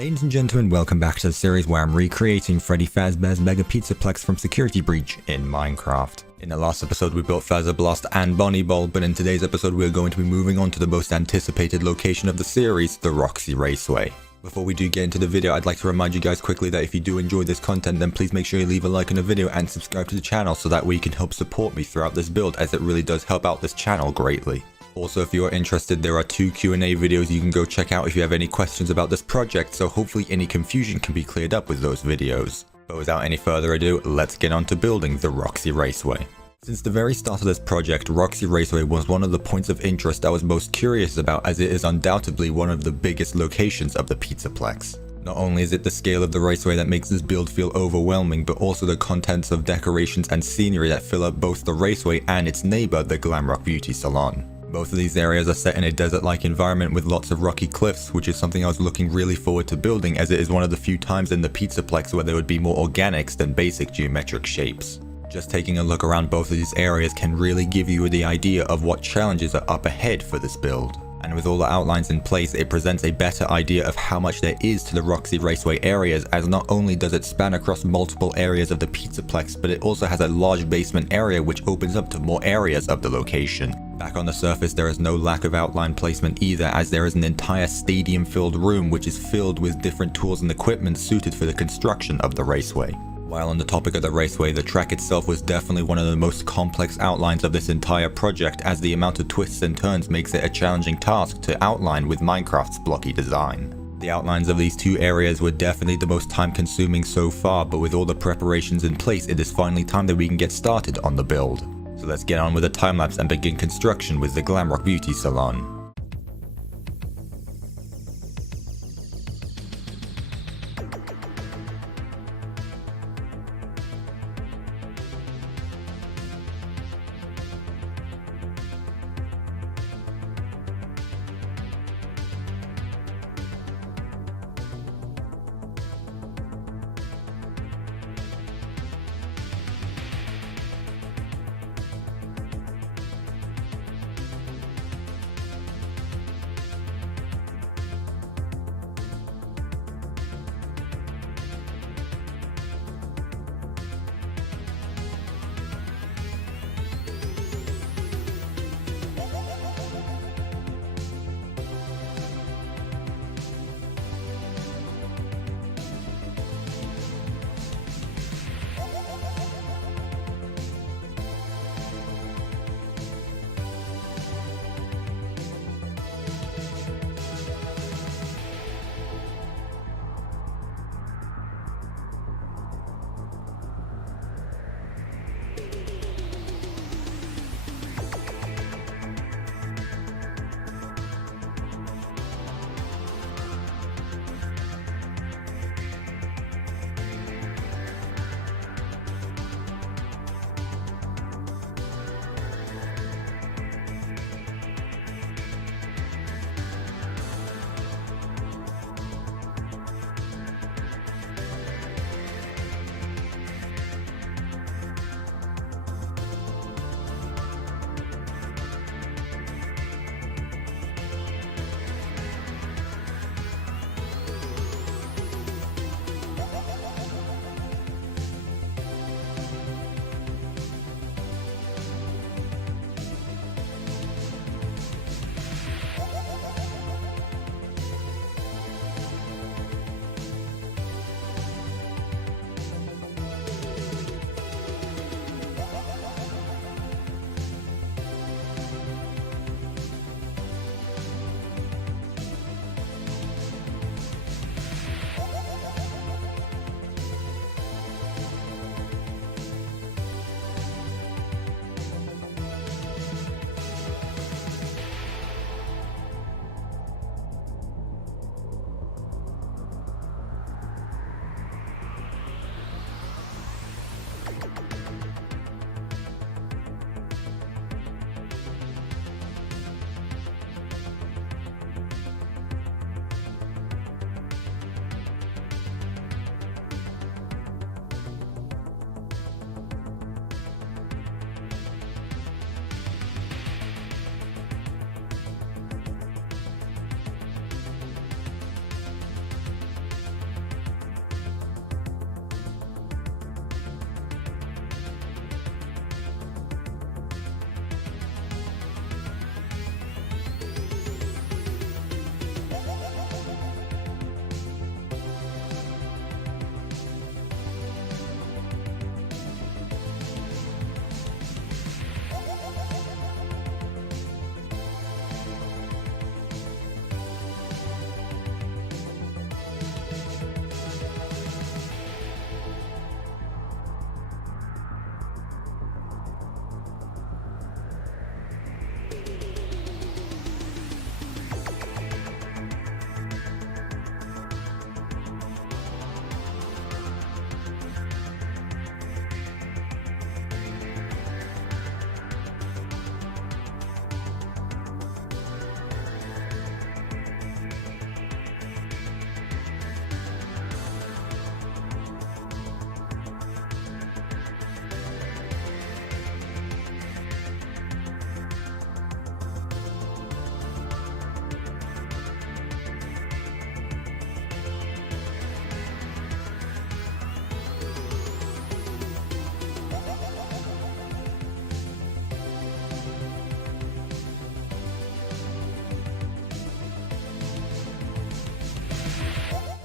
Ladies and gentlemen, welcome back to the series where I'm recreating Freddy Fazbear's Mega Pizzaplex from Security Breach in Minecraft. In the last episode we built Fazzablast and Bonnie Ball, but in today's episode we're going to be moving on to the most anticipated location of the series, the Roxy Raceway. Before we do get into the video, I'd like to remind you guys quickly that if you do enjoy this content, then please make sure you leave a like on the video and subscribe to the channel so that way you can help support me throughout this build, as it really does help out this channel greatly. Also, if you're interested, there are 2 Q&A videos you can go check out if you have any questions about this project, so hopefully any confusion can be cleared up with those videos. But without any further ado, let's get on to building the Roxy Raceway. Since the very start of this project, Roxy Raceway was one of the points of interest I was most curious about, as it is undoubtedly one of the biggest locations of the Pizzaplex. Not only is it the scale of the raceway that makes this build feel overwhelming, but also the contents of decorations and scenery that fill up both the raceway and its neighbor, the Glamrock Beauty Salon. Both of these areas are set in a desert-like environment with lots of rocky cliffs, which is something I was looking really forward to building, as it is one of the few times in the Pizzaplex where there would be more organics than basic geometric shapes. Just taking a look around both of these areas can really give you the idea of what challenges are up ahead for this build. And with all the outlines in place, it presents a better idea of how much there is to the Roxy Raceway areas, as not only does it span across multiple areas of the Pizzaplex, but it also has a large basement area which opens up to more areas of the location. Back on the surface, there is no lack of outline placement either, as there is an entire stadium-filled room which is filled with different tools and equipment suited for the construction of the raceway. While on the topic of the raceway, the track itself was definitely one of the most complex outlines of this entire project, as the amount of twists and turns makes it a challenging task to outline with Minecraft's blocky design. The outlines of these 2 areas were definitely the most time consuming so far, but with all the preparations in place, it is finally time that we can get started on the build. So let's get on with the time lapse and begin construction with the Glamrock Beauty Salon.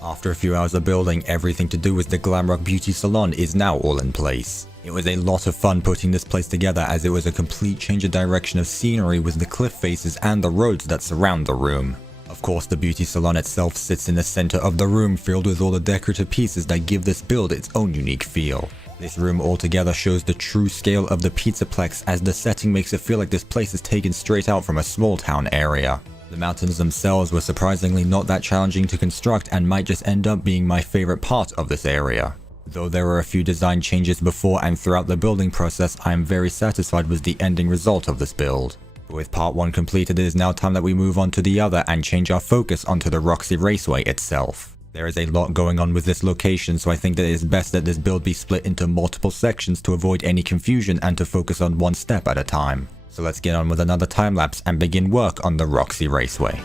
After a few hours of building, everything to do with the Glamrock Beauty Salon is now all in place. It was a lot of fun putting this place together as it was a complete change of direction of scenery with the cliff faces and the roads that surround the room. Of course, the beauty salon itself sits in the center of the room, filled with all the decorative pieces that give this build its own unique feel. This room altogether shows the true scale of the pizzaplex, as the setting makes it feel like this place is taken straight out from a small town area. The mountains themselves were surprisingly not that challenging to construct and might just end up being my favorite part of this area. Though there were a few design changes before and throughout the building process, I am very satisfied with the ending result of this build. With part 1 completed, it is now time that we move on to the other and change our focus onto the Roxy Raceway itself. There is a lot going on with this location, so I think that it is best that this build be split into multiple sections to avoid any confusion and to focus on one step at a time. So let's get on with another time lapse and begin work on the Roxy Raceway.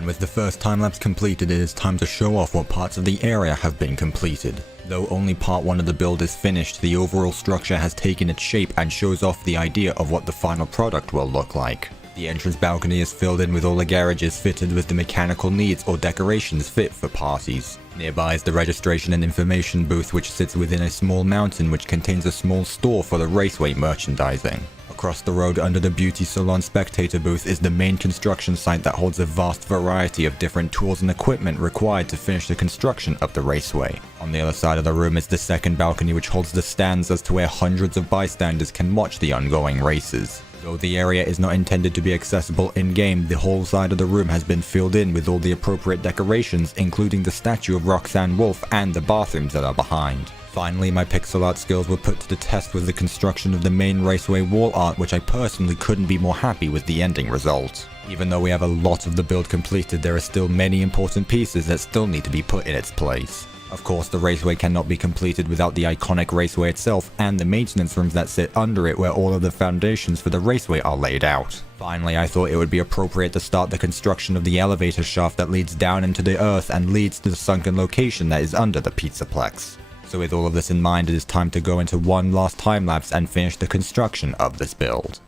And with the first time-lapse completed, it is time to show off what parts of the area have been completed. Though only part 1 of the build is finished, the overall structure has taken its shape and shows off the idea of what the final product will look like. The entrance balcony is filled in with all the garages fitted with the mechanical needs or decorations fit for parties. Nearby is the registration and information booth, which sits within a small mountain which contains a small store for the raceway merchandising. Across the road under the beauty salon spectator booth is the main construction site that holds a vast variety of different tools and equipment required to finish the construction of the raceway. On the other side of the room is the second balcony, which holds the stands as to where hundreds of bystanders can watch the ongoing races. Though the area is not intended to be accessible in-game, the whole side of the room has been filled in with all the appropriate decorations, including the statue of Roxanne Wolf and the bathrooms that are behind. Finally, my pixel art skills were put to the test with the construction of the main raceway wall art, which I personally couldn't be more happy with the ending result. Even though we have a lot of the build completed, there are still many important pieces that still need to be put in its place. Of course, the raceway cannot be completed without the iconic raceway itself and the maintenance rooms that sit under it, where all of the foundations for the raceway are laid out. Finally, I thought it would be appropriate to start the construction of the elevator shaft that leads down into the earth and leads to the sunken location that is under the pizzaplex. So with all of this in mind, it is time to go into one last time lapse and finish the construction of this build.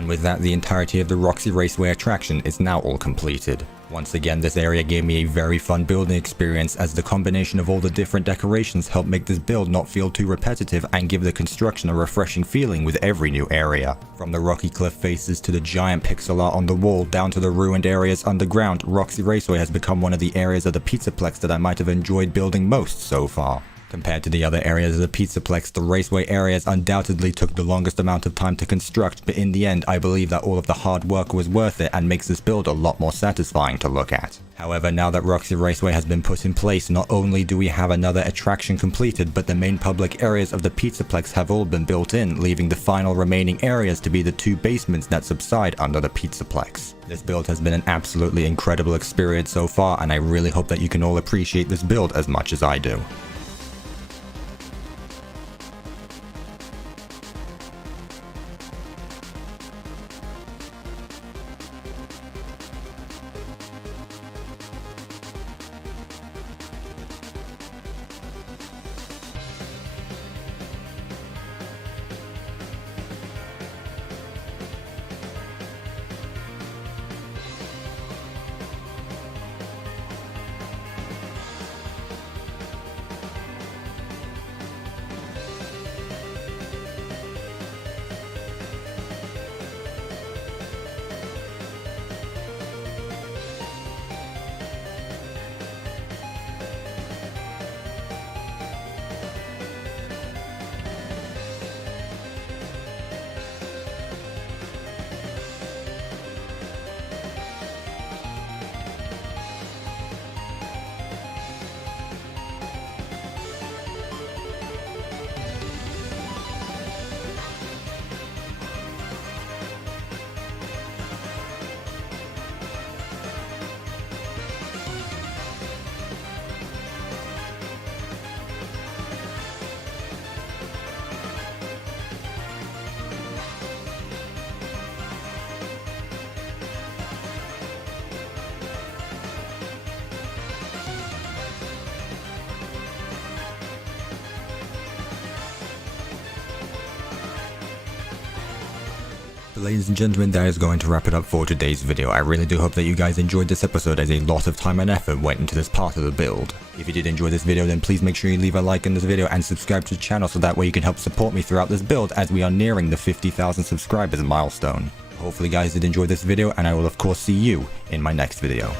And with that, the entirety of the Roxy Raceway attraction is now all completed. Once again, this area gave me a very fun building experience, as the combination of all the different decorations helped make this build not feel too repetitive and give the construction a refreshing feeling with every new area. From the rocky cliff faces to the giant pixel art on the wall down to the ruined areas underground, Roxy Raceway has become one of the areas of the pizzaplex that I might have enjoyed building most so far. Compared to the other areas of the pizzaplex, the raceway areas undoubtedly took the longest amount of time to construct, but in the end I believe that all of the hard work was worth it and makes this build a lot more satisfying to look at. However, now that Roxy Raceway has been put in place, not only do we have another attraction completed, but the main public areas of the pizzaplex have all been built in, leaving the final remaining areas to be the 2 basements that subside under the pizzaplex. This build has been an absolutely incredible experience so far, and I really hope that you can all appreciate this build as much as I do. Ladies and gentlemen, that is going to wrap it up for today's video. I really do hope that you guys enjoyed this episode, as a lot of time and effort went into this part of the build. If you did enjoy this video, then please make sure you leave a like on this video and subscribe to the channel so that way you can help support me throughout this build, as we are nearing the 50,000 subscribers milestone. Hopefully you guys did enjoy this video, and I will of course see you in my next video.